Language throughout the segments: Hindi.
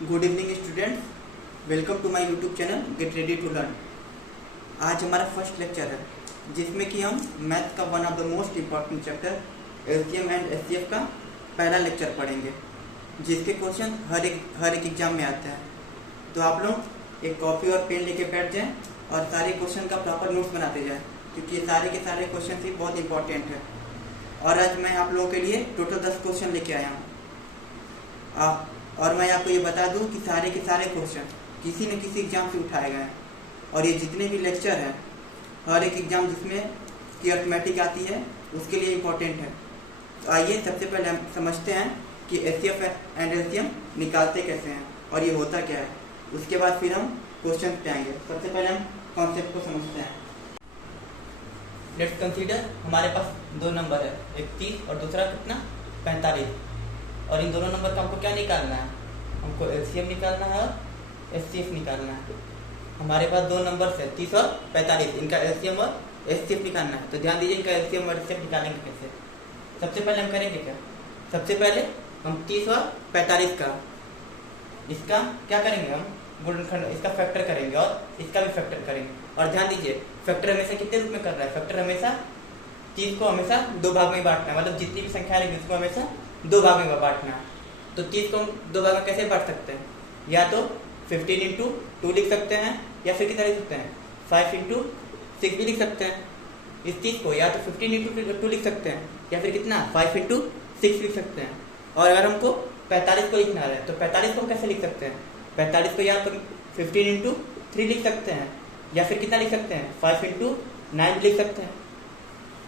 Good evening students, welcome to my YouTube channel get ready to learn. आज हमारा फर्स्ट लेक्चर है जिसमें कि हम मैथ का one of the most important chapter LCM and HCF का पहला लेक्चर पढ़ेंगे, जिसके क्वेश्चन हर एक एग्जाम में आते हैं। तो आप लोग एक कॉपी और पेन लेके बैठ जाएं और सारे क्वेश्चन का प्रॉपर नोट्स बनाते जाएं, क्योंकि ये सारे के सारे क्वेश्चन ही बहुत इंपॉर्टेंट है। और आज मैं आप लोगों के लिए टोटल 10 क्वेश्चन लेके आया हूँ। और मैं आपको ये बता दूं कि सारे के सारे क्वेश्चन किसी न किसी एग्जाम से उठाए गए हैं, और ये जितने भी लेक्चर हैं हर एक एग्जाम जिसमें की अर्थमेटिक आती है उसके लिए इम्पोर्टेंट है। तो आइए सबसे पहले हम समझते हैं कि एचसीएफ एंड एलसीएम निकालते कैसे हैं और ये होता क्या है। उसके बाद फिर हम क्वेश्चन पे आएंगे। सबसे पहले हम कॉन्सेप्ट को समझते हैं। लेट्स कंसीडर हमारे पास दो नंबर है, एक 30 और दूसरा कितना 45, और इन दोनों नंबर का हमको क्या निकालना है, हमको एलसीएम निकालना है और एचसीएफ निकालना है। हमारे पास दो नंबर है 30 और 45, इनका एलसीएम और एचसीएफ निकालना है। तो ध्यान दीजिए इनका एलसीएम और एचसीएफ निकालेंगे कैसे। सबसे पहले हम करेंगे क्या, सबसे पहले हम 30 और 45 का इसका क्या करेंगे, हम गुणनखंड इसका फैक्टर करेंगे और इसका भी फैक्टर करेंगे। और ध्यान दीजिए फैक्टर हमेशा कितने रूप में कर रहा है, फैक्टर हमेशा 30 को हमेशा दो भाग में बांटना है, मतलब जितनी भी संख्या रहेगी उसको हमेशा दो भाग में बांटना है। तो 30 को हम दो भाग में कैसे बांट सकते हैं, या तो 15 इंटू 2 लिख सकते हैं, या फिर कितना लिख सकते हैं 5 इंटू 6 भी लिख सकते हैं। इस 30 को या तो 15 इंटू 2 लिख सकते हैं, या फिर कितना 5 इंटू 6 लिख सकते हैं। और अगर हमको 45 को लिखना है तो 45 को हम कैसे लिख सकते हैं, 45 को या तो 15 इंटू 3 लिख सकते हैं, या फिर कितना लिख सकते हैं 5 इंटू 9 लिख सकते हैं।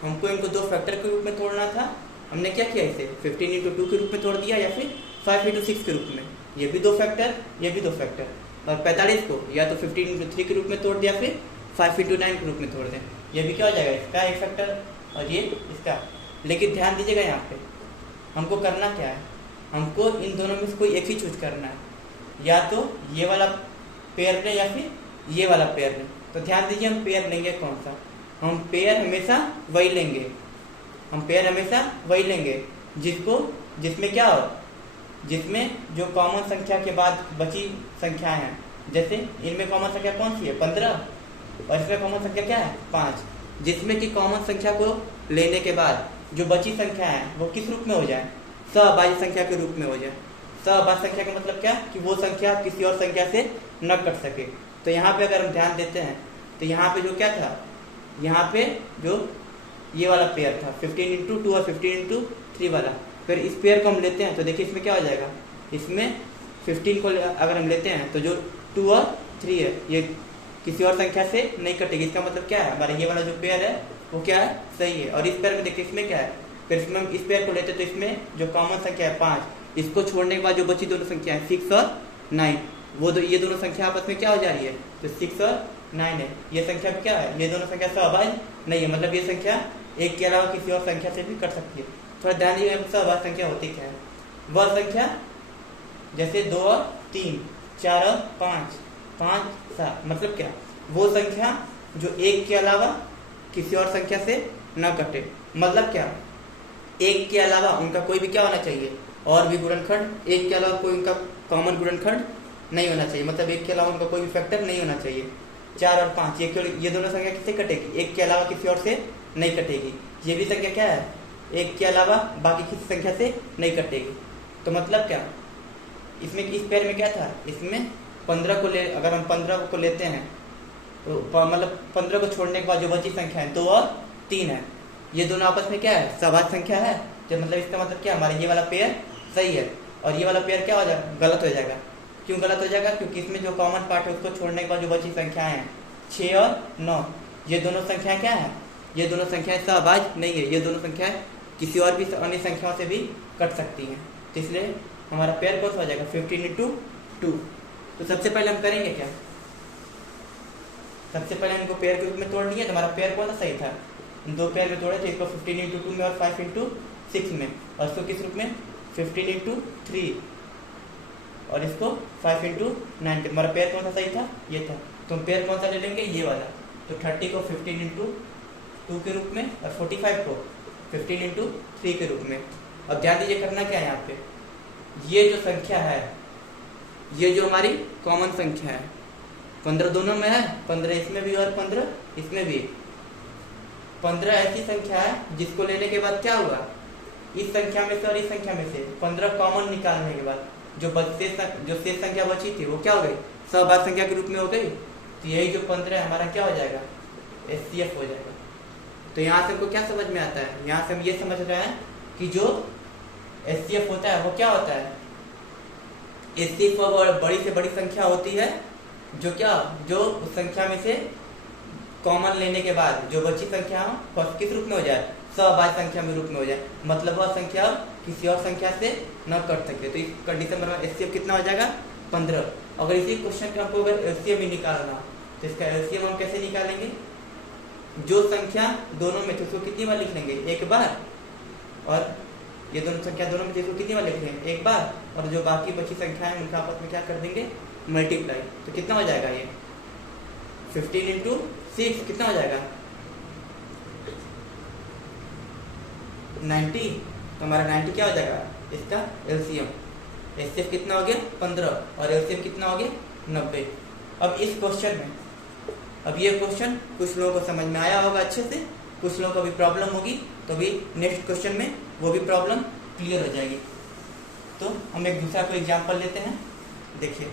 हमको इनको दो फैक्टर के रूप में तोड़ना था, हमने क्या किया, इसे 15 इंटू 2 के रूप में तोड़ दिया, या फिर 5 इंटू 6 के रूप में। ये भी दो फैक्टर, ये भी दो फैक्टर। और 45 को या तो 15 इंटू 3 के रूप में तोड़ दिया, फिर 5 इंटू 9 के रूप में तोड़ दें। ये भी क्या हो जाएगा, इसका एक फैक्टर और ये इसका। लेकिन ध्यान दीजिएगा यहाँ पे हमको करना क्या है, हमको इन दोनों में से कोई एक ही चूज करना है, या तो ये वाला पेयर लें या फिर ये वाला पेयर लें। तो ध्यान दीजिए हम पेयर लेंगे कौन सा, हम पेयर हमेशा वही लेंगे, हम पेयर हमेशा वही लेंगे जिसमें क्या हो, जिसमें जो कॉमन संख्या के बाद बची संख्याएं हैं। जैसे इनमें कॉमन संख्या कौन सी है 15, और इसमें कॉमन संख्या क्या है 5। जिसमें कि कॉमन संख्या को लेने के बाद जो बची संख्या है वो किस रूप में हो जाए, सहभाज्य संख्या के रूप में हो जाए। सहभाज्य संख्या का मतलब क्या, कि वो संख्या किसी और संख्या से न कट सके। तो यहाँ पे अगर हम ध्यान देते हैं तो यहाँ पे जो क्या था, यहाँ पे जो ये वाला पेयर था 15 इंटू 2 और 15 इंटू 3 वाला, फिर इस पेयर को हम लेते हैं तो देखिए इसमें क्या हो जाएगा, इसमें 15 को अगर हम लेते हैं तो जो 2 और 3 है ये किसी और संख्या से नहीं कटेगी। इसका मतलब क्या है, हमारा ये वाला जो पेयर है वो क्या है, सही है। और इस पेयर में देखिए इसमें क्या है, फिर इसमें हम इस पेयर को लेते हैं तो इसमें जो कॉमन संख्या है 5, इसको छोड़ने के बाद जो बची दोनों संख्या है 6 और 9, वो ये दोनों संख्या आपस में क्या हो जा रही है, तो 6 और 9 है। ये संख्या क्या है, ये दोनों संख्या सहभाज्य नहीं है, मतलब ये संख्या एक के अलावा किसी और संख्या से भी कट सकती है। थोड़ा ध्यान दीजिए सहभाज्य संख्या होती क्या है, वह संख्या जैसे 2 और 3, 4 और 5, 5 7, मतलब क्या, वो संख्या जो एक के अलावा किसी और संख्या से न कटे। मतलब क्या, एक के अलावा उनका कोई भी क्या होना चाहिए, और भी गुणनखंड, एक के अलावा कोई उनका कॉमन गुणनखंड नहीं होना चाहिए, मतलब एक के अलावा उनका कोई भी फैक्टर नहीं होना चाहिए। 4 और 5 ये दोनों संख्या किससे कटेगी, एक के अलावा किसी और से नहीं कटेगी। ये भी संख्या क्या है, एक के अलावा बाकी किसी संख्या से नहीं कटेगी। तो मतलब क्या, इसमें इस पेयर में क्या था, इसमें 15 को ले, अगर हम 15 को लेते हैं तो मतलब 15 को छोड़ने के बाद जो बची संख्या है 2 और 3 है, ये दोनों आपस में क्या है, सहभाज्य संख्या है। तो मतलब इसका मतलब क्या, हमारा ये वाला पेयर सही है और ये वाला पेयर क्या हो जाएगा, गलत हो जाएगा। क्यों गलत हो जाएगा, क्योंकि इसमें जो कॉमन पार्ट है उसको छोड़ने के बाद जो बची संख्याएं हैं 6 और 9, ये दोनों संख्याएं क्या है, ये दोनों संख्याएं सहभाज्य नहीं है, ये दोनों संख्याएं किसी और भी अन्य संख्याओं से भी कट सकती हैं। तो इसलिए हमारा पेयर कौन सा हो जाएगा 15 इंटू 2। तो सबसे पहले हम करेंगे क्या, सबसे पहले हमको पेयर के रूप में तोड़ लिया, तो हमारा पेयर कौन सा सही था, दो पेयर में तोड़े थे, इसको 15 इंटू 2 में और 5 इंटू 6 में, और इसको किस रूप में 15 इंटू 3 और इसको 5 इंटू 9। हमारा पेयर कौन सा सही था, ये था। तो हम पेयर कौन सा ले लेंगे, ये वाला। तो 30 को 15 इंटू 2 के रूप में और 45 को 15 इंटू 3 के रूप में। अब ध्यान दीजिए करना क्या है, यहाँ पे ये जो संख्या है ये जो हमारी कॉमन संख्या है 15 दोनों में है, 15 इसमें भी और 15 इसमें भी। 15 ऐसी संख्या है जिसको लेने के बाद क्या होगा, इस संख्या में से और इस संख्या में से 15 कॉमन निकालने के बाद जो शेष संख्या बची थी वो क्या हो गई, सहभाज्य संख्या के रूप में हो गई। तो यही जो 15 है हमारा क्या हो जाएगा, एचसीएफ हो जाएगा। तो यहाँ से हमको क्या समझ में आता है, यहाँ से हम ये समझ रहे हैं कि जो एचसीएफ होता है वो क्या होता है, एचसीएफ वो बड़ी से बड़ी संख्या होती है जो उस संख्या में से कॉमन लेने के बाद जो बची संख्या किस रूप में हो जाए, सहभाज्य संख्या में रूप में हो जाए, मतलब वह संख्या किसी और संख्या से न कट सके। तो इस कंडीशन में एचसीएफ कितना हो जाएगा, 15। अगर इसी क्वेश्चन का हमको अगर एलसीएम ही निकालना तो इसका एलसीएम हम कैसे निकालेंगे, जो संख्या दोनों में थे उसको कितनी बार लिख लेंगे, एक बार, और ये दोनों संख्या दोनों में थे उसको कितनी बार लिख लेंगे, एक बार, और जो बाकी बची संख्या है उनका आपस में क्या कर देंगे, मल्टीप्लाई। तो कितना हो जाएगा ये 15 इंटू 6 कितना हो जाएगा 90। तो हमारा 90 क्या हो जाएगा इसका एलसीएम। एचसीएफ कितना हो गया 15 और एलसीएम कितना हो गया 90। अब इस क्वेश्चन में, अब ये क्वेश्चन कुछ लोगों को समझ में आया होगा अच्छे से, कुछ लोगों को भी प्रॉब्लम होगी, तो भी नेक्स्ट क्वेश्चन में वो भी प्रॉब्लम क्लियर हो जाएगी। तो हम एक दूसरा कोई एग्जाम्पल लेते हैं, देखिए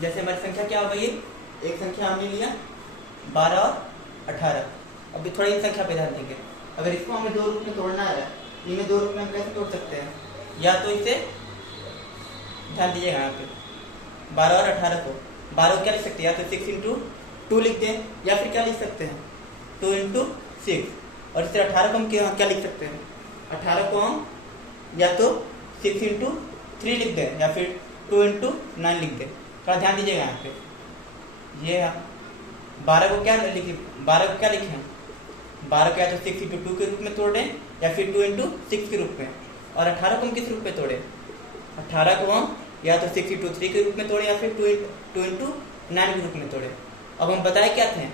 जैसे हमारी संख्या क्या हो गई, एक संख्या हमने लिया 12 और 18। अभी थोड़ी इन संख्या पे ध्यान देंगे। अगर इसको हमें दो रूप में तोड़ना है, इन्हें दो रूप में हम कैसे तोड़ सकते हैं, या तो इसे ध्यान दीजिएगा यहाँ पे 12 और 18 को, 12 को क्या लिख सकते हैं, या तो 6 इंटू 2 लिख दें, या फिर क्या लिख सकते हैं 2 इंटू 6, और इससे 18 को हम क्या लिख सकते हैं, 18 को हम या तो 6 इंटू 3 लिख दें, या फिर 2 इंटू 9 लिख दें। थोड़ा ध्यान दीजिएगा यहाँ पे, ये 12 को क्या लिखे, 12 को क्या लिखे, 12 को या तो 6 इंटू 2 के रूप में तोड़ दें, या फिर 2 इंटू 6 के रूप में, और 18 को हम किस रूप में तोड़े, 18 को हम या तो 6 इंटू 3 के रूप में तोड़े, या फिर 2 इंटू 9 के रूप में तोड़े। अब हम बताए क्या थे,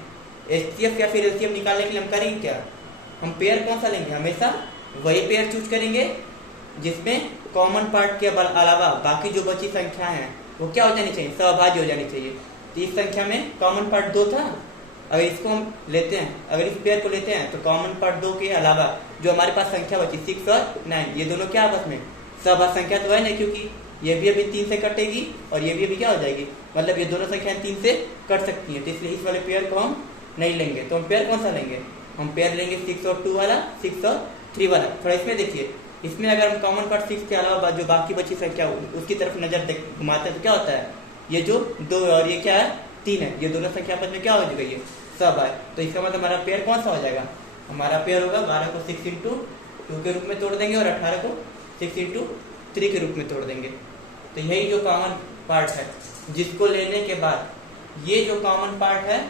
एचसीएफ या फिर एलसीएम निकालने के लिए हम करेंगे क्या, हम पेयर कौन सा लेंगे, हमेशा वही पेयर चूज करेंगे जिसमें कॉमन पार्ट के अलावा बाकी जो बची संख्या है वो क्या हो जानी चाहिए, सहभाज्य हो जानी चाहिए। तो इस संख्या में कॉमन पार्ट 2 था, अगर इसको हम लेते हैं, अगर इस पेयर को लेते हैं तो कॉमन पार्ट 2 के अलावा जो हमारे पास संख्या बची 6 और 9, ये दोनों क्या आपस में सहभाज्य संख्या तो है नहीं, क्योंकि ये भी अभी 3 से कटेगी और ये भी अभी क्या हो जाएगी, मतलब ये दोनों संख्याएं 3 से कट सकती हैं। तो इसलिए इस वाले पेयर को हम नहीं लेंगे। तो हम पेयर कौन सा लेंगे, हम पेयर लेंगे 6 और 2 वाला, 6 और 3 वाला। थोड़ा इसमें देखिए, इसमें अगर हम कॉमन पार्ट 6 के अलावा जो बाकी बची संख्या उसकी तरफ नजर घुमाते हैं तो क्या होता है, ये जो 2 और ये क्या है 3 है, ये दोनों संख्या आपस में क्या हो गई है, सहभाज्य। तो इसका मतलब हमारा पेयर कौन सा हो जाएगा, हमारा पेयर होगा 12 को 6 इंटू 2 के रूप में तोड़ देंगे और 18 को 6 इंटू 3 के रूप में तोड़ देंगे। तो यही जो कॉमन पार्ट है जिसको लेने के बाद ये जो कॉमन पार्ट है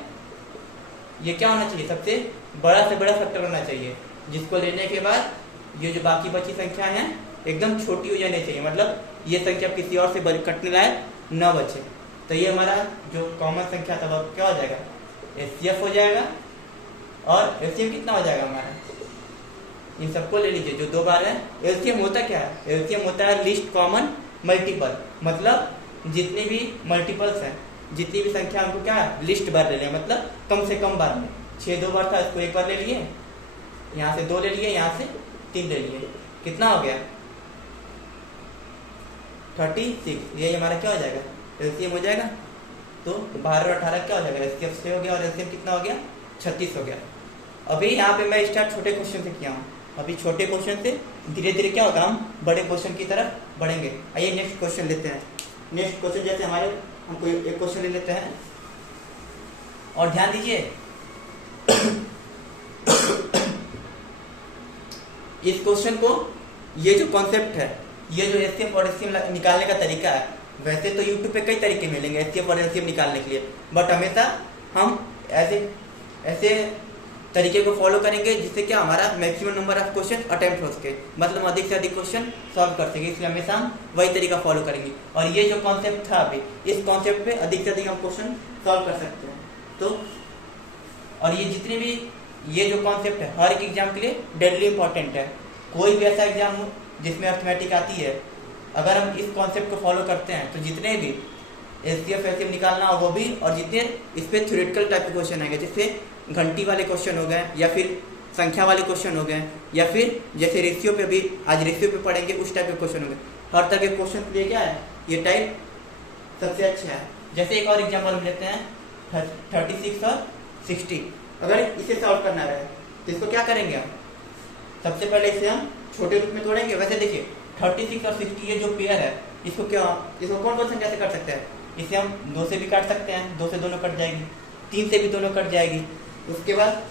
ये क्या होना चाहिए, सबसे बड़ा से बड़ा फैक्टर होना चाहिए, जिसको लेने के बाद ये जो बाकी बची संख्या है एकदम छोटी हो जानी चाहिए, मतलब ये संख्या किसी और से कटने लायक न बचे। तो ये हमारा जो कॉमन संख्या था वो क्या हो जाएगा, एचसीएफ हो जाएगा। और एलसीएम कितना हो जाएगा हमारा, इन सबको ले लीजिए जो 2 बार है। एलसीएम होता क्या है, एलसीएम होता है लिस्ट कॉमन मल्टीपल, मतलब जितने भी मल्टीपल्स हैं, जितनी भी संख्या हमको क्या है लिस्ट बार ले लें, मतलब कम से कम बार में। 6 2 बार था, इसको 1 बार ले लिए, यहाँ से 2 ले लिए, यहाँ से 3 ले लिए, कितना हो गया 36। ये हमारा क्या हो जाएगा, एलसीएम हो जाएगा। तो 12 और 18 क्या हो जाएगा, एचसीएफ से हो गया, और एलसीएम कितना हो गया 36 हो गया। अभी यहाँ पे मैं स्टार्ट छोटे क्वेश्चन से किया हूँ, अभी छोटे क्वेश्चन से धीरे धीरे क्या होगा हम बड़े क्वेश्चन की तरफ बढ़ेंगे। आइए नेक्स्ट क्वेश्चन लेते हैं। नेक्स्ट क्वेश्चन जैसे हमारे हमको एक क्वेश्चन ले लेते हैं और ध्यान दीजिए इस क्वेश्चन को, ये जो कॉन्सेप्ट है, ये जो एचसीएफ और एलसीएम निकालने का तरीका है, वैसे तो यूट्यूब पे कई तरीके मिलेंगे एचसीएफ और एलसीएम निकालने के लिए, बट हमेशा हम ऐसे तरीके को फॉलो करेंगे जिससे क्या हमारा maximum number of question attempt हो सके, मतलब अधिक से अधिक क्वेश्चन सॉल्व कर सके। इसलिए हमेशा हम वही तरीका फॉलो करेंगे। और ये जो कॉन्सेप्ट था अभी, इस कॉन्सेप्ट पे अधिक से अधिक हम क्वेश्चन सॉल्व कर सकते हैं। तो और ये जितने भी ये जो कॉन्सेप्ट है हर एक एग्जाम के लिए डेडली इंपॉर्टेंट है। कोई भी ऐसा एग्जाम जिसमें अर्थमेटिक आती है, अगर हम इस कॉन्सेप्ट को फॉलो करते हैं तो जितने भी एचसीएफ एलसीएम निकालना हो वो भी, और जितने इस पर थ्योरेटिकल टाइप के क्वेश्चन आएंगे, जैसे घंटी वाले क्वेश्चन हो गए, या फिर संख्या वाले क्वेश्चन हो गए, या फिर जैसे रेशियो पे भी आज रेशियो पे पढ़ेंगे उस टाइप के क्वेश्चन हो गए। हर तरह के क्वेश्चन के लिए क्या है, ये टाइप सबसे अच्छा है। जैसे एक और एग्जाम्पल हम लेते हैं 36 और 60। अगर इसे सॉल्व करना रहे तो इसको क्या करेंगे हम, सबसे पहले इसे हम छोटे रूप में तोड़ेंगे। वैसे देखिए 36 और 60 ये जो पेयर है, इसको कौन कौन संख्या से कर सकते हैं, इसे हम 2 से भी काट सकते हैं, 2 से दोनों कट जाएगी, 3 से भी दोनों कट जाएगी, उसके बाद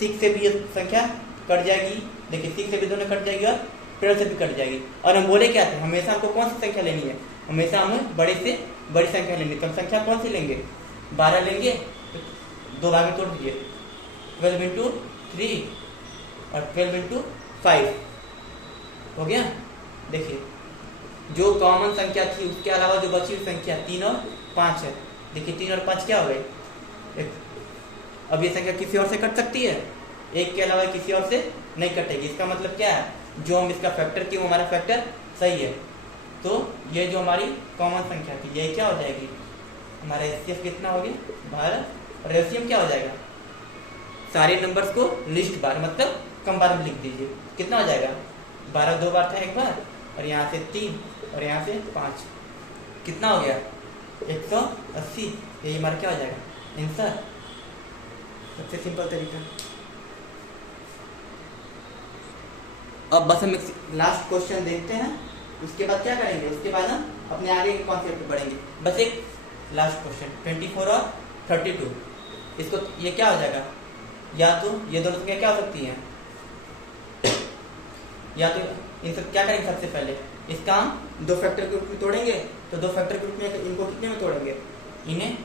6 से भी ये संख्या कट जाएगी, देखिए 6 से भी दोनों कट जाएगी और 12 से भी कट जाएगी। और हम बोले क्या थे, हमेशा हमको कौन सी संख्या लेनी है, हमेशा हमें बड़े से बड़ी संख्या लेनी है। तो हम संख्या कौन सी लेंगे, 12 लेंगे, तो 2 भाग में तोड़ दीजिए, 12 इंटू 3 और 12 इंटू 5 हो गया। देखिए जो कॉमन संख्या थी उसके अलावा जो बची हुई संख्या 3 और 5 है, देखिए 3 और 5 क्या हो गए। अब ये संख्या किसी और से कट सकती है, एक के अलावा किसी और से नहीं कटेगी। इसका मतलब क्या है, जो हम इसका फैक्टर किए वो हमारा फैक्टर सही है। तो ये जो हमारी कॉमन संख्या थी ये क्या हो जाएगी, हमारा एचसीएफ कितना हो गया 12, और एलसीएम क्या हो जाएगा, सारे नंबर्स को लिस्ट बार मतलब कम बार में लिख दीजिए, कितना हो जाएगा 12 2 बार था एक बार, और यहाँ से 3 और यहाँ से 5, कितना हो गया 180। यही हमारा क्या हो जाएगा आंसर, सबसे सिंपल तरीका। अब बस हम लास्ट क्वेश्चन देखते हैं, उसके बाद क्या करेंगे, उसके बाद हम अपने आगे के कॉन्सेप्ट बढ़ेंगे। बस एक लास्ट क्वेश्चन 24 और 32, इसको ये क्या हो जाएगा, या तो ये दोनों संख्या क्या हो सकती हैं, या तो इन सब क्या करेंगे, सबसे पहले इसका हम 2 फैक्टर के रूप में तोड़ेंगे। तो 2 फैक्टर के रूप में इनको कितने में तोड़ेंगे, इन्हें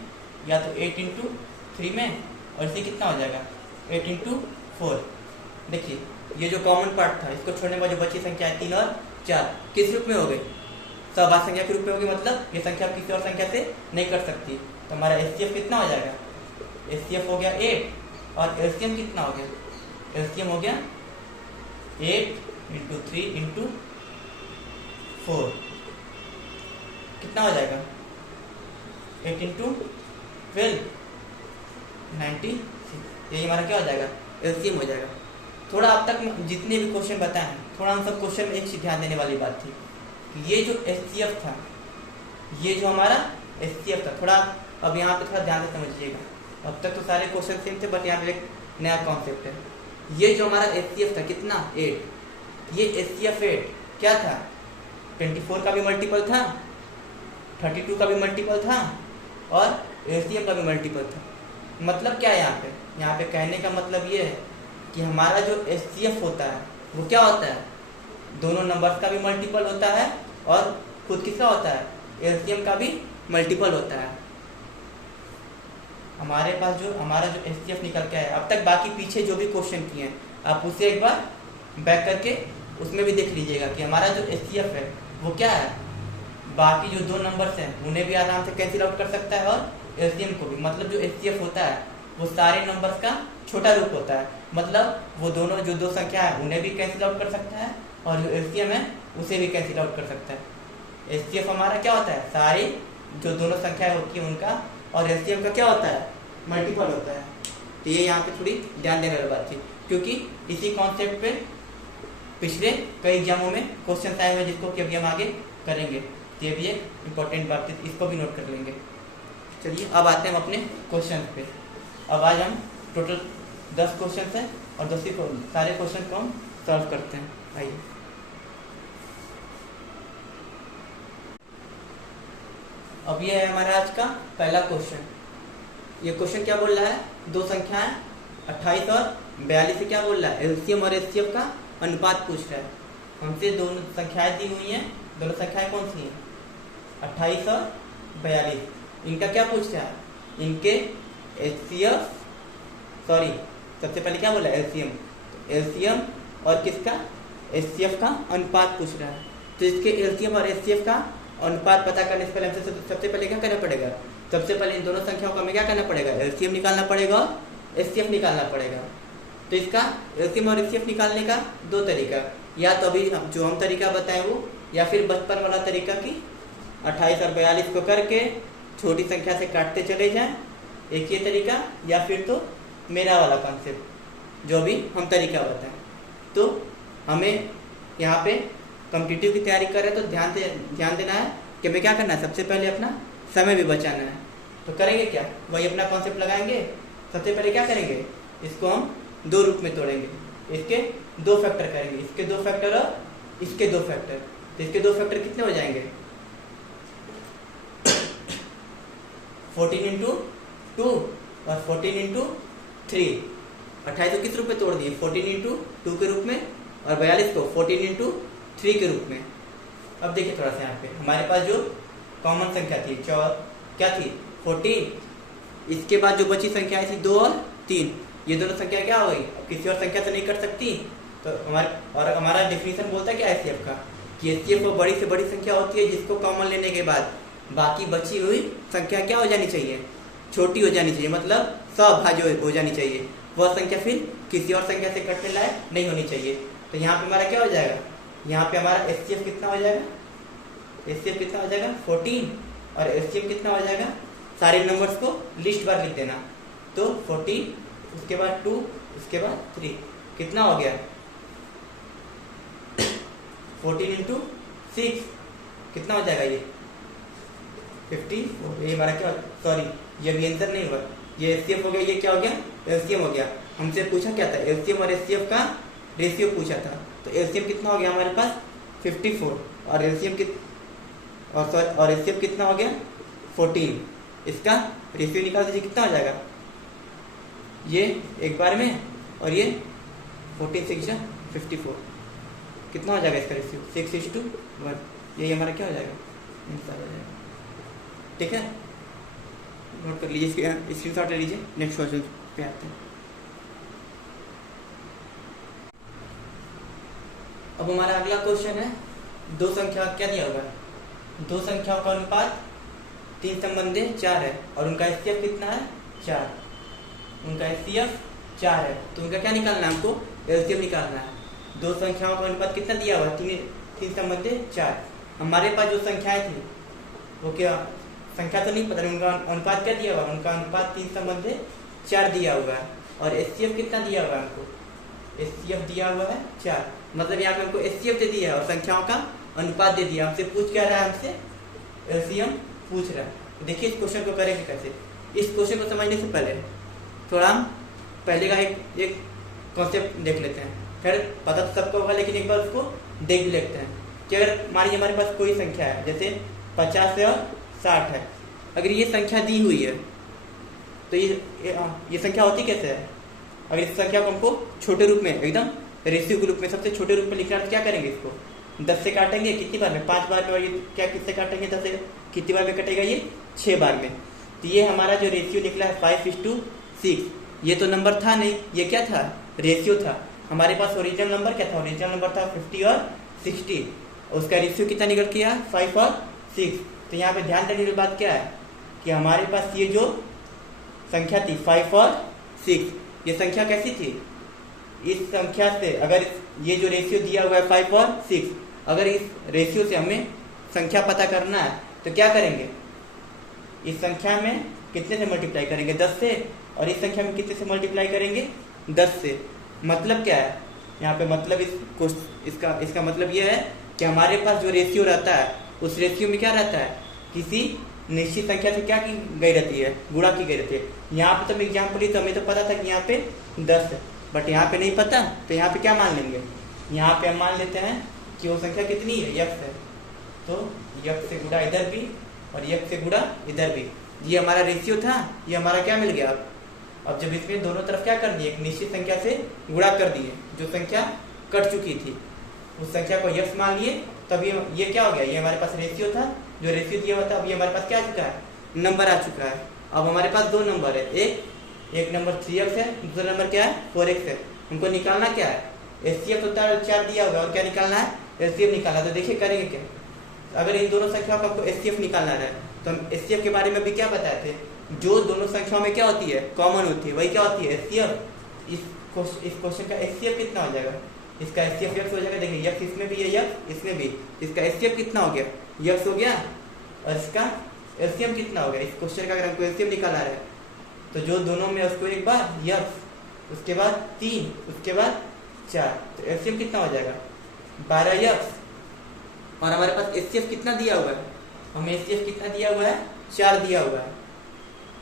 या तो 8 इंटू 3 में, और इसे कितना हो जाएगा 8 इंटू 4। देखिए ये जो कॉमन पार्ट था इसको छोड़ने में जो बची संख्या है 3 और 4 किस रूप में हो गई, सबाद संख्या के रूप में होगी, मतलब ये संख्या किसी और संख्या से नहीं कट सकती। तो हमारा एचसीएफ कितना हो जाएगा, एचसीएफ हो गया 8, और एलसीएम कितना हो गया, एलसीएम हो गया 8 इंटू 3 इंटू 4, कितना हो जाएगा 8 इंटू 12 96। यही हमारा क्या हो जाएगा एलसीएम हो जाएगा। थोड़ा अब तक जितने भी क्वेश्चन बताए हैं, थोड़ा हम सब क्वेश्चन में एक चीज ध्यान देने वाली बात थी कि ये जो एचसीएफ था, ये जो हमारा एचसीएफ था, थोड़ा अब यहाँ पे थोड़ा ध्यान से समझिएगा। अब तक तो सारे क्वेश्चन सेम थे, बट यहाँ पे एक नया कॉन्सेप्ट है। ये जो हमारा एचसीएफ था कितना 8, ये एचसीएफ 8 क्या था, 24 का भी मल्टीपल था, 32 का भी मल्टीपल था, और एलसीएम का भी मल्टीपल था। मतलब क्या है यहाँ पे कहने का मतलब ये है कि हमारा जो एचसीएफ होता है वो क्या होता है, दोनों नंबर्स का भी मल्टीपल होता है, और खुद किसका होता है, एलसीएम का भी मल्टीपल होता है। हमारे पास जो हमारा जो एचसीएफ निकल के आया, अब तक बाकी पीछे जो भी क्वेश्चन किए हैं आप उसे एक बार बैक करके उसमें भी देख लीजिएगा कि हमारा जो एचसीएफ है वो क्या है, बाकी जो 2 नंबर्स हैं उन्हें भी आराम से कैंसिल आउट कर सकता है, और एलसीएम को भी। मतलब जो एचसीएफ होता है वो सारे नंबर्स का छोटा रूप होता है, मतलब वो दोनों जो 2 संख्या है उन्हें भी कैंसिल आउट कर सकता है, और जो एलसीएम है उसे भी कैंसिल आउट कर सकता है। एचसीएफ हमारा क्या होता है, सारी जो दोनों संख्याएं होती है उनका, और एलसीएम का क्या होता है, मल्टीपल होता है। तो ये यहाँ पे थोड़ी ध्यान देने वाली बात थी, क्योंकि इसी कॉन्सेप्ट पे पिछले कई एग्जामों में क्वेश्चन आए हुए जिसको कि अभी हम आगे करेंगे। तो ये भी एक इम्पोर्टेंट बात है, इसको भी नोट कर लेंगे। चलिए अब आते हैं हम अपने क्वेश्चन पे। अब आज हम टोटल 10 क्वेश्चन हैं, और 10 को सारे क्वेश्चन को हम सॉल्व करते हैं। आइए अब ये है हमारा आज का पहला क्वेश्चन। ये क्वेश्चन क्या बोल रहा है, 2 संख्याएं 28 और 42 से क्या बोल रहा है, एलसीएम और एचसीएफ का अनुपात पूछ रहा है। हमसे दोनों संख्याएं दी हुई हैं, दोनों संख्याएं कौन सी हैं, 28 और 42। इनका क्या पूछ रहा है, इनके एचसीएफ, सॉरी सबसे पहले क्या बोला एलसीएम, एलसीएम और किसका, एचसीएफ का अनुपात पूछ रहा है। तो इसके एलसीएम और एचसीएफ का अनुपात पता करने से पहले हमसे सबसे पहले क्या करना पड़ेगा, सबसे पहले इन दोनों संख्याओं का हमें क्या करना पड़ेगा, एलसीएम निकालना पड़ेगा और एचसीएफ निकालना पड़ेगा। तो इसका एलसीएम और एचसीएफ निकालने का 2 तरीका, या तो अभी जो हम तरीका बताएं वो, या फिर बचपन वाला तरीका कि 28 और 42 को करके छोटी संख्या से काटते चले जाएं, एक ये तरीका, या फिर तो मेरा वाला कॉन्सेप्ट जो अभी हम तरीका बताएं। तो हमें यहाँ पे कॉम्पिटिटिव की तैयारी कर रहे हैं तो ध्यान देना है कि हमें क्या करना है, सबसे पहले अपना समय भी बचाना है। तो करेंगे क्या, वही अपना कॉन्सेप्ट लगाएंगे। सबसे पहले क्या करेंगे, इसको हम दो रूप में तोड़ेंगे, इसके दो फैक्टर करेंगे, इसके दो फैक्टर और इसके दो फैक्टर। तो इसके दो फैक्टर कितने हो जाएंगे, 14 इंटू 2 और 14 इंटू 3। 28 को किस रूप में तोड़ दिए, 14 इंटू 2 के रूप में, और 42 को 14 इंटू 3 के रूप में। अब देखिए थोड़ा सा यहाँ पे हमारे पास जो कॉमन संख्या थी क्या थी, 14। इसके बाद जो बची संख्या थी 2 और 3, ये दोनों संख्या क्या हो गई, अब किसी और संख्या से नहीं कर सकती। तो हमारा डेफिनेशन बोलता है क्या एचसीएफ का, कि एचसीएफ वो बड़ी से बड़ी संख्या होती है जिसको कॉमन लेने के बाद बाकी बची हुई संख्या क्या हो जानी चाहिए, छोटी हो जानी चाहिए, मतलब सभाज्य हो जानी चाहिए। वह संख्या फिर किसी और संख्या से कटने लायक नहीं होनी चाहिए। तो यहाँ पे हमारा क्या हो जाएगा, यहाँ पे हमारा एचसीएफ कितना हो जाएगा, एचसीएफ कितना हो जाएगा 14, और एचसीएफ कितना हो जाएगा, सारे नंबर्स को लिस्ट बार लिख देना। तो 14, उसके बाद 2, उसके बाद 3, कितना हो गया 14 इंटू 6, कितना हो जाएगा ये 54। ये हमारा क्या, सॉरी ये भी आंसर नहीं हुआ, ये एचसीएफ हो गया, ये क्या हो गया एलसीएम हो गया। हमसे पूछा क्या था, एलसीएम और एचसीएफ का रेशियो पूछा था। तो एलसीएम कितना हो गया हमारे पास 54, और एलसीएम और एचसीएफ कितना हो गया 14। इसका रेशियो निकाल दीजिए, कितना हो जाएगा, ये एक बार में, और ये 14 6 54, कितना हो जाएगा इसका रेशियो 6:1। यही हमारा क्या हो जाएगा, आंसर हो जाएगा। ठीक है, नोट कर लीजिए, इसके स्क्रीनशॉट ले लीजिए। नेक्स्ट क्वेश्चन पे आते हैं। अब हमारा अगला क्वेश्चन है, दो संख्या क्या दिया हुआ है, दो संख्याओं का अनुपात 3:4 है और उनका एचसीएफ कितना है 4, उनका एचसीएफ 4 है। तो उनका क्या निकालना है, हमको एलसीएम निकालना है। दो संख्याओं का अनुपात कितना दिया हुआ है 3:4। हमारे पास जो संख्याएं थी वो क्या, संख्या तो नहीं पता, उनका अनुपात क्या दिया हुआ है, उनका अनुपात 3:4 दिया हुआ है। और एचसीएफ कितना दिया हुआ है हमको, एचसीएफ दिया हुआ है 4, मतलब यहाँ पे हमको एचसीएफ दे दिया और संख्याओं का अनुपात दे दिया। हमसे पूछ क्या रहा है, हमसे एलसीएम पूछ रहा है। देखिए इस क्वेश्चन को करेंगे कैसे। इस क्वेश्चन को समझने से पहले थोड़ा हम पहले का एक कॉन्सेप्ट देख लेते हैं। खैर पता तो सबको होगा, लेकिन एक बार उसको देख भी लेते हैं कि अगर मान लीजिए हमारे पास कोई संख्या है, जैसे 50 और 60 है, अगर ये संख्या दी हुई है तो ये संख्या होती कैसे है। अगर इस संख्या को हमको छोटे रूप में, एकदम रेशियो के रूप में, सबसे छोटे रूप में लिखना है तो क्या करेंगे, इसको 10 से काटेंगे, कितनी बार में 5 बार में, और ये क्या किससे काटेंगे 10 से, कितनी बार में कटेगा ये 6 बार में। तो ये हमारा जो रेशियो निकला है 5:6, ये तो नंबर था नहीं, ये क्या था रेशियो था। हमारे पास ओरिजिनल नंबर क्या था, ओरिजिनल नंबर था 50 और 60, उसका रेशियो कितना निकल के आया 5 और 6। तो यहाँ पे ध्यान देने की बात क्या है कि हमारे पास ये जो संख्या थी 5 और 6, ये संख्या कैसी थी, इस संख्या से अगर ये जो रेशियो दिया हुआ है 5 और 6, अगर इस रेशियो से हमें संख्या पता करना है तो क्या करेंगे, इस संख्या में कितने से मल्टीप्लाई करेंगे 10 से, और इस संख्या में कितने से मल्टीप्लाई करेंगे 10 से। मतलब क्या है यहाँ पे, मतलब इसका मतलब ये है कि हमारे पास जो रेशियो रहता है उस रेशियो में क्या रहता है, किसी निश्चित संख्या से क्या की गई रहती है, गुणा की गई रहती है। यहाँ पे तो एग्जाम्पल ही, तो हमें तो पता था कि यहाँ पे 10 है, बट यहाँ पे नहीं पता, तो यहाँ पे क्या मान लेंगे, यहाँ पे हम मान लेते हैं कि वो संख्या कितनी है, यक्स है। तो यक्स से गुणा इधर भी और यक्स से गुणा इधर भी, ये हमारा रेशियो था, ये हमारा क्या मिल गया। अब जब इसमें दोनों तरफ क्या कर दिए, एक निश्चित संख्या से गुणा कर दिए, जो संख्या कट चुकी थी उस संख्या को यक्स मान लिए, तब ये क्या हो गया, ये हमारे पास रेशियो था, जो रेशियो दिया हुआ था, अब ये हमारे पास क्या आ चुका है, नंबर आ चुका है। अब हमारे पास दो नंबर है, एक नंबर 3x है, दूसरा नंबर क्या है 4x है। हमको निकालना क्या है, एचसीएफ तो 4 दिया हुआ, और क्या निकालना है, एचसीएफ निकालना। तो देखिए करेंगे क्या, अगर इन दोनों संख्याओं का आपको एचसीएफ निकालना है तो हम एचसीएफ के बारे में भी क्या बताए थे, जो दोनों संख्याओं में क्या होती है, कॉमन होती है, वही क्या होती है एचसीएफ। इस क्वेश्चन का एचसीएफ कितना हो जाएगा, इसका एचसीएफ यक्स हो जाएगा। देखिए यक्स इसमें भी है, यक्स इसमें भी, इसका एचसीएफ कितना हो गया, यक्स हो गया, और इसका एलसीएम कितना हो गया। इस क्वेश्चन का अगर हमको एलसीएम निकालना है तो जो दोनों में उसको एक बार यक्स, उसके बाद 3, उसके बाद 4, तो एलसीएम कितना हो जाएगा 12 यक्स। और हमारे पास एचसीएफ कितना दिया हुआ है, हमें एचसीएफ कितना दिया हुआ है 4 दिया हुआ है,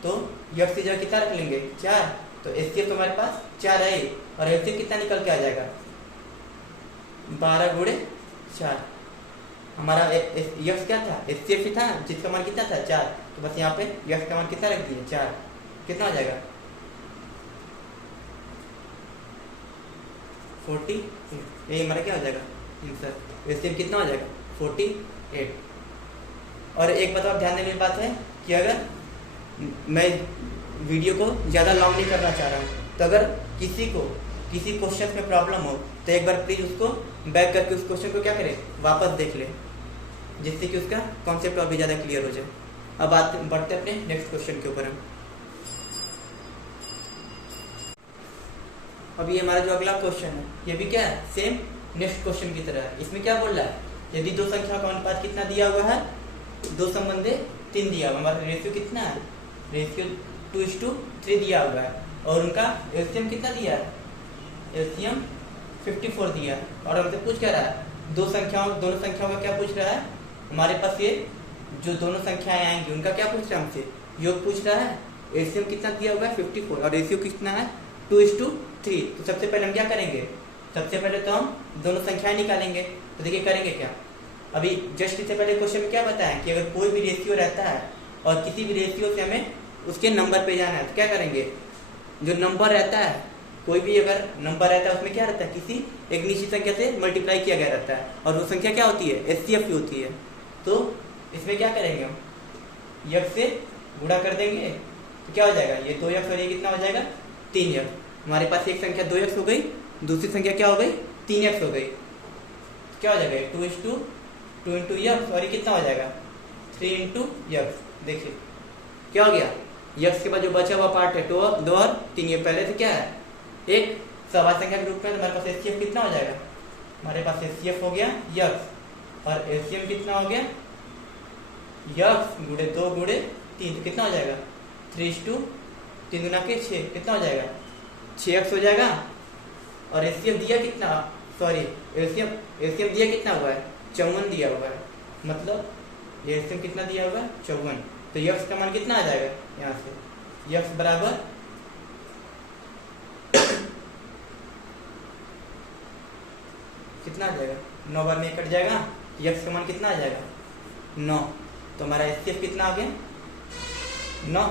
तो यक्स की जगह कितना रख लेंगे 4, तो एचसीएफ तो हमारे पास 4 है, और एलसीएम कितना निकल के आ जाएगा 12 गुणे 4। हमारा यक्स क्या था, एचसीएफ ही था जिसका मान कितना था 4, तो बस यहाँ पे यक्स का मान कितना रख दिए 4, कितना हो जाएगा 48। ये हमारा क्या हो जाएगा आंसर, एचसीएफ कितना हो जाएगा 48। और एक बताओ ध्यान देने की बात है कि अगर मैं वीडियो को ज़्यादा लॉन्ग नहीं करना चाह रहा हूँ, तो अगर किसी क्वेश्चन में प्रॉब्लम हो तो एक बार प्लीज़ उसको बैक करके उस क्वेश्चन को क्या करें वापस देख ले, जिससे कि उसका कॉन्सेप्ट और भी ज़्यादा क्लियर हो जाए। अब बढ़ते अपने नेक्स्ट क्वेश्चन के ऊपर हम। अब ये हमारा जो अगला क्वेश्चन है ये भी क्या है, सेम नेक्स्ट क्वेश्चन की तरह है। इसमें क्या बोल रहा है, यदि दो संख्या का अनुपात कितना दिया हुआ है 2 संबंधे 3 दिया हुआ, हमारा रेशियो कितना है, रेशियो 2:3 दिया हुआ है, और उनका एलसीएम कितना दिया है, एलसीएम 54 दिया है। और हमसे पूछ क्या रहा है दोनों संख्याओं का क्या पूछ रहा है, हमारे पास ये जो दोनों संख्याएं आएंगी उनका क्या पूछ रहा है हमसे, योग पूछ रहा है। एलसीएम कितना दिया हुआ है 54, और रेशियो कितना है 2:3। तो सबसे पहले हम क्या करेंगे, सबसे पहले तो हम दोनों संख्याएं निकालेंगे। तो देखिए करेंगे क्या, अभी जस्ट इससे पहले क्वेश्चन में क्या बताया कि अगर कोई भी रेशियो रहता है और किसी भी रेशियो से हमें उसके नंबर पे जाना है, तो क्या करेंगे, जो नंबर रहता है, कोई भी अगर नंबर रहता है उसमें क्या रहता है, किसी एक निश्चित संख्या से मल्टीप्लाई किया गया रहता है, और वो संख्या क्या होती है एचसीएफ की होती है। तो इसमें क्या करेंगे हम, यक्स से गुणा कर देंगे, तो क्या हो जाएगा, ये 2 यक्स और ये कितना हो जाएगा 3 यक्स। हमारे पास एक संख्या 2 यक्स हो गई, दूसरी संख्या क्या हो गई 3 यक्स हो गई, क्या हो जाएगा 2 इंटू यक्स, और ये कितना हो जाएगा 3 इंटू यक्स। देखिए क्या हो गया, यक्स के बाद जो बचा हुआ पार्ट है 2 और 3, ये पहले से क्या है एक सवाल संख्या के रूप में। हमारे पास एचसीएफ कितना हो जाएगा, हमारे पास एचसीएफ हो गया यक्स, और एलसीएम कितना हो गया यक्स गुणे 2 गुणे 3, तो कितना हो जाएगा 3:3 गुना के 6, कितना हो जाएगा 6x हो जाएगा। और एलसीएम दिया कितना, सॉरी एलसीएम दिया कितना हुआ है 54 दिया हुआ है, मतलब एलसीएम कितना दिया हुआ है 54। तो यक्स का मान कितना आ जाएगा, यहाँ से यक्स बराबर कितना आ जाएगा 9 बार में कट जाएगा, यक्स का मान कितना आ जाएगा 9। तो हमारा एचसीएफ कितना आ गया 9।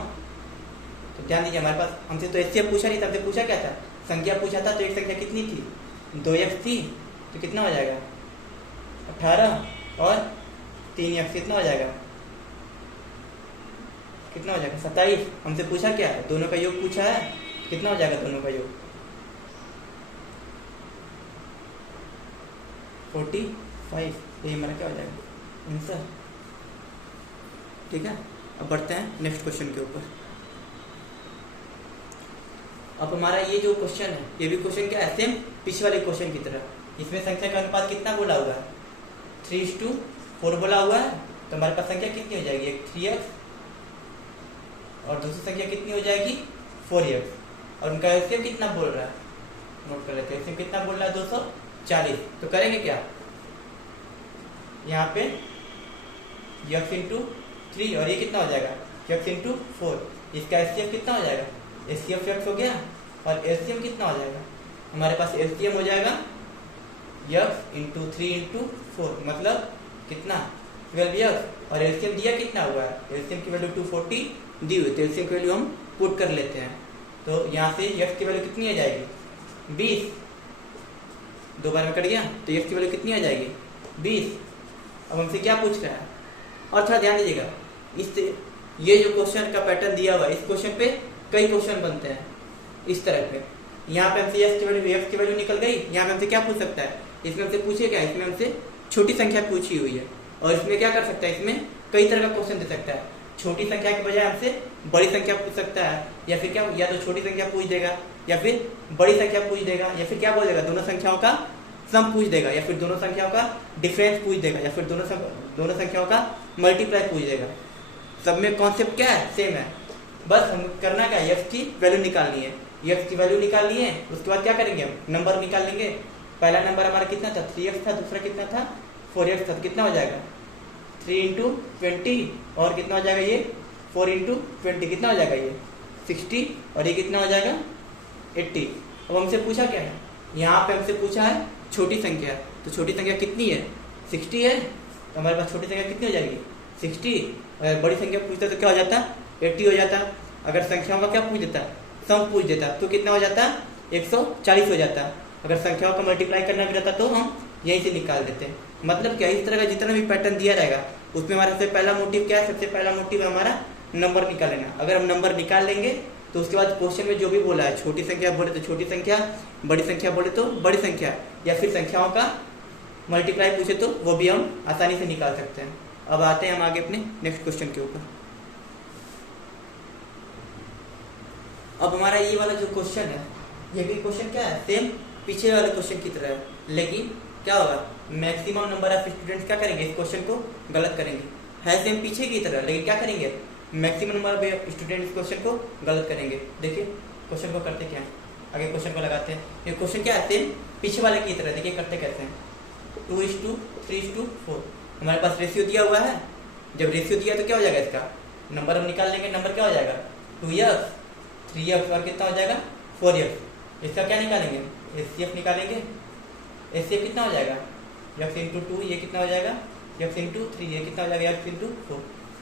तो ध्यान दीजिए हमारे पास हमसे तो एचसीएफ पूछा नहीं था, हमसे पूछा क्या था, संख्या पूछा था। तो एक संख्या कितनी थी 2 यक्स थी, तो कितना हो जाएगा 18, और 3 यक्स कितना हो जाएगा, कितना हो जाएगा 27। हमसे पूछा क्या है, दोनों का योग पूछा है, कितना हो जाएगा दोनों का योग 45। ये हमारा क्या हो जाएगा आंसर। ठीक है, अब बढ़ते हैं नेक्स्ट क्वेश्चन के ऊपर। अब हमारा ये जो क्वेश्चन है ये भी क्वेश्चन क्या है, सेम पिछले वाले क्वेश्चन की तरह। इसमें संख्या का अनुपात कितना बोला हुआ है 3:4 बोला हुआ है। तो हमारे पास संख्या कितनी हो जाएगी, एक 3x और दूसरी संख्या कितनी हो जाएगी 4x, और उनका एलसीएम कितना बोल रहा है, नोट कर लेते हैं। एलसीएम कितना बोल रहा है 240। तो करेंगे क्या, यहाँ पे x इंटू 3, और ये कितना हो जाएगा x इंटू 4, इसका एचसीएफ कितना हो जाएगा, एचसीएफ x हो गया, और एलसीएम कितना हो जाएगा, हमारे पास एलसीएम हो जाएगा x इंटू 3 इंटू 4, मतलब कितना 12x, और एलसीएम दिया कितना हुआ है, एलसीएम की वैल्यू 240 दी हुई, तो एलसीएम की वैल्यू हम पुट कर लेते हैं। तो यहाँ से x की वैल्यू कितनी आ जाएगी 20, 2 बार में कट गया, तो x की वैल्यू कितनी आ जाएगी 20। अब हमसे क्या पूछ रहा है, और थोड़ा ध्यान दीजिएगा, इस ये जो क्वेश्चन का पैटर्न दिया हुआ है, इस क्वेश्चन पे कई क्वेश्चन बनते हैं इस तरह पे। यहाँ पे हमसे x की वैल्यू निकल गई, यहाँ पे हमसे क्या पूछ सकता है, इसमें हमसे पूछे क्या, इसमें हमसे छोटी संख्या पूछी हुई है, और इसमें क्या कर सकता है, इसमें कई तरह का क्वेश्चन दे सकता है। छोटी संख्या के बजाय हमसे बड़ी संख्या पूछ सकता है, या फिर क्या, या तो छोटी संख्या पूछ देगा, या फिर बड़ी संख्या पूछ देगा, या फिर क्या बोल देगा, दोनों संख्याओं का सम पूछ देगा, या फिर दोनों संख्याओं का डिफरेंस पूछ देगा, या फिर दोनों संख्याओं का मल्टीप्लाई पूछ देगा। सब में कॉन्सेप्ट क्या है, सेम है। बस हम करना क्या है, एक्स की वैल्यू निकालनी है। एक्स की वैल्यू निकालनी है, उसके बाद क्या करेंगे, हम नंबर निकाल लेंगे। पहला नंबर हमारा कितना था, 3x था, दूसरा कितना था, 4x था। कितना हो जाएगा, 3 इंटू 20, और कितना हो जाएगा ये 4 इंटू 20, कितना हो जाएगा ये 60, और ये कितना हो जाएगा 80। अब हमसे पूछा क्या है, यहाँ पे हमसे पूछा है छोटी संख्या। तो छोटी संख्या कितनी है, 60 है। तो हमारे पास छोटी संख्या कितनी हो जाएगी, 60। अगर बड़ी संख्या पूछता तो क्या हो जाता, 80 हो जाता। अगर संख्याओं का क्या पूछ देता, सम पूछ देता, तो कितना हो जाता, 140 हो जाता। अगर संख्याओं का मल्टीप्लाई करना भी रहता तो हम यहीं से निकाल देते। मतलब क्या, इस तरह का जितना भी पैटर्न दिया रहेगा उसमें हमारा सबसे पहला मोटिव क्या है, सबसे पहला मोटिव है हमारा नंबर निकालना। अगर हम नंबर निकाल लेंगे तो उसके बाद क्वेश्चन में जो भी बोला है, छोटी संख्या बोले तो छोटी संख्या, बड़ी संख्या बोले तो बड़ी संख्या, या फिर संख्याओं का मल्टीप्लाई पूछे तो वो भी हम आसानी से निकाल सकते हैं। अब आते हैं हम आगे अपने नेक्स्ट क्वेश्चन के ऊपर। अब हमारा ये वाला जो क्वेश्चन है, ये भी क्वेश्चन क्या है, सेम पीछे वाले क्वेश्चन की तरह है, लेकिन क्या होगा, मैक्सिमम नंबर ऑफ स्टूडेंट्स क्या करेंगे, इस क्वेश्चन को गलत करेंगे। है सेम पीछे की तरह, लेकिन क्या करेंगे, मैक्सिमम नंबर ऑफ स्टूडेंट इस क्वेश्चन को गलत करेंगे। देखिए क्वेश्चन को करते क्या है, आगे क्वेश्चन को लगाते हैं। ये क्वेश्चन क्या है, सेम पीछे वाले की तरह। देखिए करते कैसे हैं, 2:3:4। हमारे पास रेशियो दिया हुआ है। जब रेशियो दिया तो क्या हो जाएगा, इसका नंबर हम निकाल लेंगे। नंबर क्या हो जाएगा, 2x, 3x, और कितना हो जाएगा 4x। इसका क्या निकालेंगे, एचसीएफ निकालेंगे। एचसीएफ कितना हो जाएगा, x इंटू 2, ये कितना हो जाएगा, x इंटू 3, ये कितना हो जाएगा, x इंटू 4।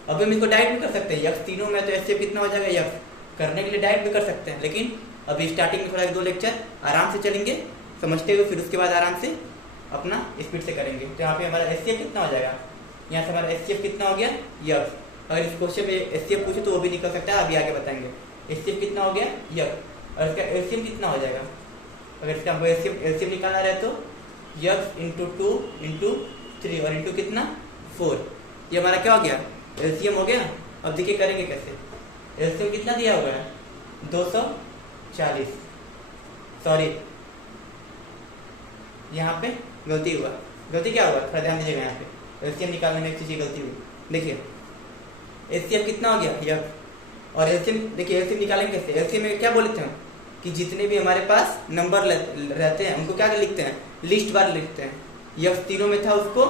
अब हम इसको डायरेक्ट भी कर सकते हैं, x तीनों में तो एचसीएफ कितना हो जाएगा, x करने के लिए डायरेक्ट भी कर सकते हैं। लेकिन अभी स्टार्टिंग में थोड़ा 1-2 लेक्चर आराम से चलेंगे समझते हुए, फिर उसके बाद आराम से अपना स्पीड से करेंगे। तो यहाँ पे हमारा एचसीएफ कितना हो जाएगा, यहाँ से हमारा एचसीएफ कितना हो गया, x। अगर इस क्वेश्चन में एचसीएफ पूछे तो वो भी निकल सकता है, अभी आगे बताएंगे। एचसीएफ कितना हो गया, x, और इसका एलसीएम कितना हो जाएगा। अगर इसका हमको एलसीएम निकालना रहे तो x इंटू 2 इंटू 3 और इंटू कितना 4, ये हमारा क्या हो गया, एलसीएम हो गया। अब देखिए करेंगे कैसे, एलसीएम कितना दिया हुआ है, 240। सॉरी, यहाँ पे गलती हुआ। गलती क्या हुआ, थोड़ा ध्यान दीजिएगा। यहाँ पे एलसीएम निकालने में एक चीज गलती हुई। देखिए एलसीएम कितना हो गया, x, और एलसीएम देखिए एलसीएम निकालेंगे कैसे। एलसीएम में क्या बोले थे हम कि जितने भी हमारे पास नंबर रहते हैं उनको क्या लिखते हैं, लिस्ट बार लिखते हैं। x तीनों में था उसको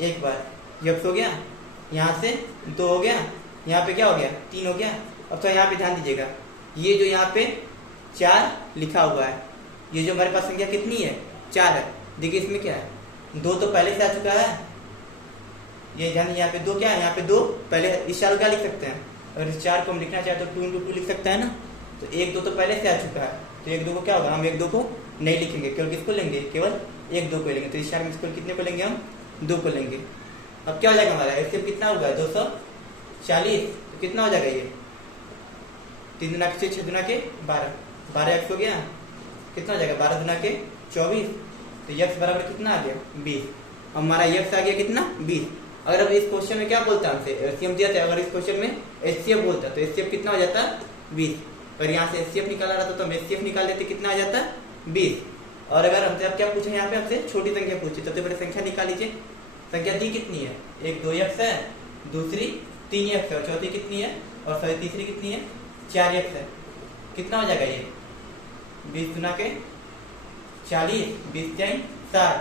एक बार, x हो गया, यहाँ से 2 हो गया, यहाँ पे क्या हो गया 3 हो गया। अब तो यहाँ पे ध्यान दीजिएगा, ये जो यहाँ पे 4 लिखा हुआ है, ये जो हमारे पास संख्या कितनी है, 4 है। देखिए इसमें क्या है, 2 तो पहले से आ चुका है। ये ध्यान, यहाँ पे 2 क्या है, यहाँ पे 2 पहले, इस 4 को क्या लिख सकते हैं, अगर इस 4 को हम लिखना चाहे तो 2 इंटू 2 लिख सकते हैं ना। तो 1-2 तो पहले से आ चुका है, तो 1-2 को क्या होगा, हम 1-2 को नहीं लिखेंगे, केवल किसको लेंगे, केवल 1-2 को लेंगे। तो इस 4 में इसको कितने को लेंगे, हम 2 को लेंगे। अब क्या हो जाएगा हमारा एलसीएम कितना होगा, 240। तो कितना हो जाएगा ये, 3 दुना के 6, 6 दुना के 12, 12x हो गया। कितना हो जाएगा, 12 दुना के 24। तो x बराबर कितना आ गया, 20। अब हमारा x आ गया कितना, 20। अगर अब इस क्वेश्चन में क्या बोलता है, हमसे एलसीएम दिया था, अगर इस क्वेश्चन में एचसीएफ बोलता तो एचसीएफ कितना हो जाता, 20। अगर यहाँ से एचसीएफ निकाला रहा तो हम एचसीएफ निकाल लेते, कितना आ जाता, 20। और अगर हमसे अब क्या पूछे, यहाँ पे हमसे छोटी संख्या पूछी, सबसे बड़ी संख्या निकाल लीजिए। संख्या दी कितनी है, एक 2x है, दूसरी 3x है, और चौथी कितनी है, और तीसरी कितनी है, 4x है। कितना हो जाएगा ये, 20 गुना के 40, 20 जाए 60,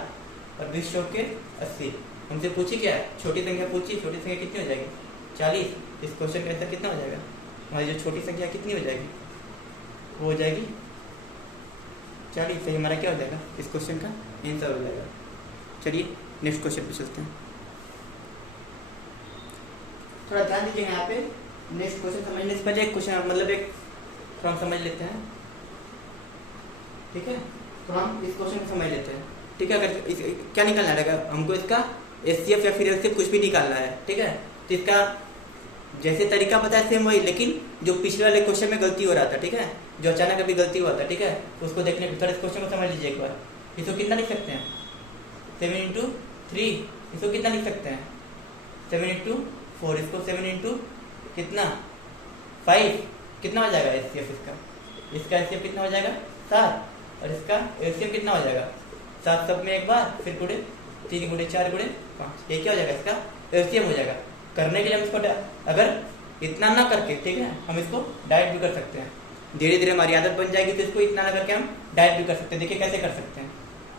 और 20 चौक के 80। हमसे पूछी क्या है, छोटी संख्या पूछी, छोटी संख्या कितनी हो जाएगी, 40। इस क्वेश्चन का आंसर कितना हो जाएगा, हमारी जो छोटी संख्या कितनी हो जाएगी, वो हो जाएगी 40। सही हमारा क्या हो जाएगा, इस क्वेश्चन का आंसर हो जाएगा। चलिए नेक्स्ट क्वेश्चन पे चलते हैं। थोड़ा ध्यान दीजिएगा यहाँ पे, नेक्स्ट क्वेश्चन समझने से पहले एक क्वेश्चन मतलब एक थोड़ा हम समझ लेते हैं, ठीक है। तो हम इस क्वेश्चन को समझ लेते हैं, ठीक है। अगर क्या निकालना रहेगा हमको, इसका एचसीएफ या फिर एलसीएफ कुछ भी निकालना है, ठीक है। तो इसका जैसे तरीका पता है सेम वही, लेकिन जो पिछले वाले क्वेश्चन में गलती हो रहा था, ठीक है, जो अचानक अभी गलती हुआ था, ठीक है, उसको देखने थोड़ा इस क्वेश्चन को समझ लीजिए एक बार। इसको कितना लिख सकते हैं, 7 इंटू 3। इसको कितना लिख सकते हैं, 7 इंटू 4। इसको 7 इंटू कितना 5, कितना हो जाएगा एचसीएफ इसका। इसका एचसीएफ कितना हो जाएगा 7, और इसका एलसीएम कितना हो जाएगा 7 सब में एक बार, फिर गुणे 3 गुणे 4 गुणे 5, ये क्या हो जाएगा इसका एलसीएम हो जाएगा। करने के लिए हम इसको अगर इतना ना करके, ठीक है, हम इसको डायरेक्ट भी कर सकते हैं। धीरे धीरे हमारी आदत बन जाएगी तो इसको इतना ना करके हम डायरेक्ट भी कर सकते हैं। देखिए कैसे कर सकते हैं।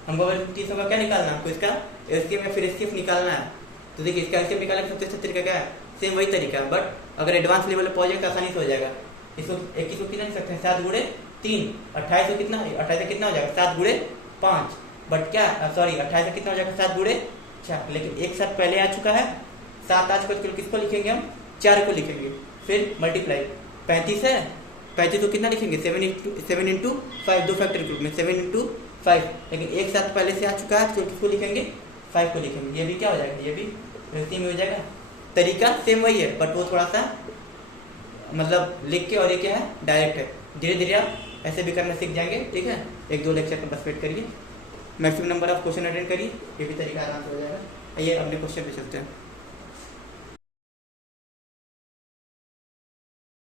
हमको अगर 300 का क्या निकालना है, हमको इसका एलसीएम या फिर एचसीएफ निकालना है। तो देखिए इसका एलसीएम निकालने का सबसे अच्छा तरीका क्या है, सेम वही तरीका है, बट अगर एडवांस लेवल पर पहुंच जाए तो आसानी से हो जाएगा। इसको 21 को कितना लिख सकते हैं, 7 गुणे 3, 28 कितना, 28 कितना हो जाएगा 7 गुणे 5, बट क्या सॉरी 28 कितना हो जाएगा 7 गुणे 4, लेकिन एक साथ पहले आ चुका है 7 आ चुका है, किसको लिखेंगे हम 4 को लिखेंगे, फिर मल्टीप्लाई 35 है, 35 को कितना लिखेंगे 7 इंटू 5, दो फैक्टर ग्रुप में 7 इंटू 5, लेकिन एक साथ पहले से आ चुका है तो किसको लिखेंगे 5 को लिखेंगे। ये भी क्या हो जाएगा, ये भी एलसीएम में हो जाएगा। तरीका सेम वही है, बट वो थोड़ा सा मतलब लिख के, और ये क्या है डायरेक्ट है। धीरे धीरे आप ऐसे भी करना सीख जाएंगे, ठीक है। 1-2 लेक्चर का बस वेट करिए, maximum number of question attend करिए, ये भी तरीका आराम से हो जाएगा। आइए अपने क्वेश्चन पे चलते हैं।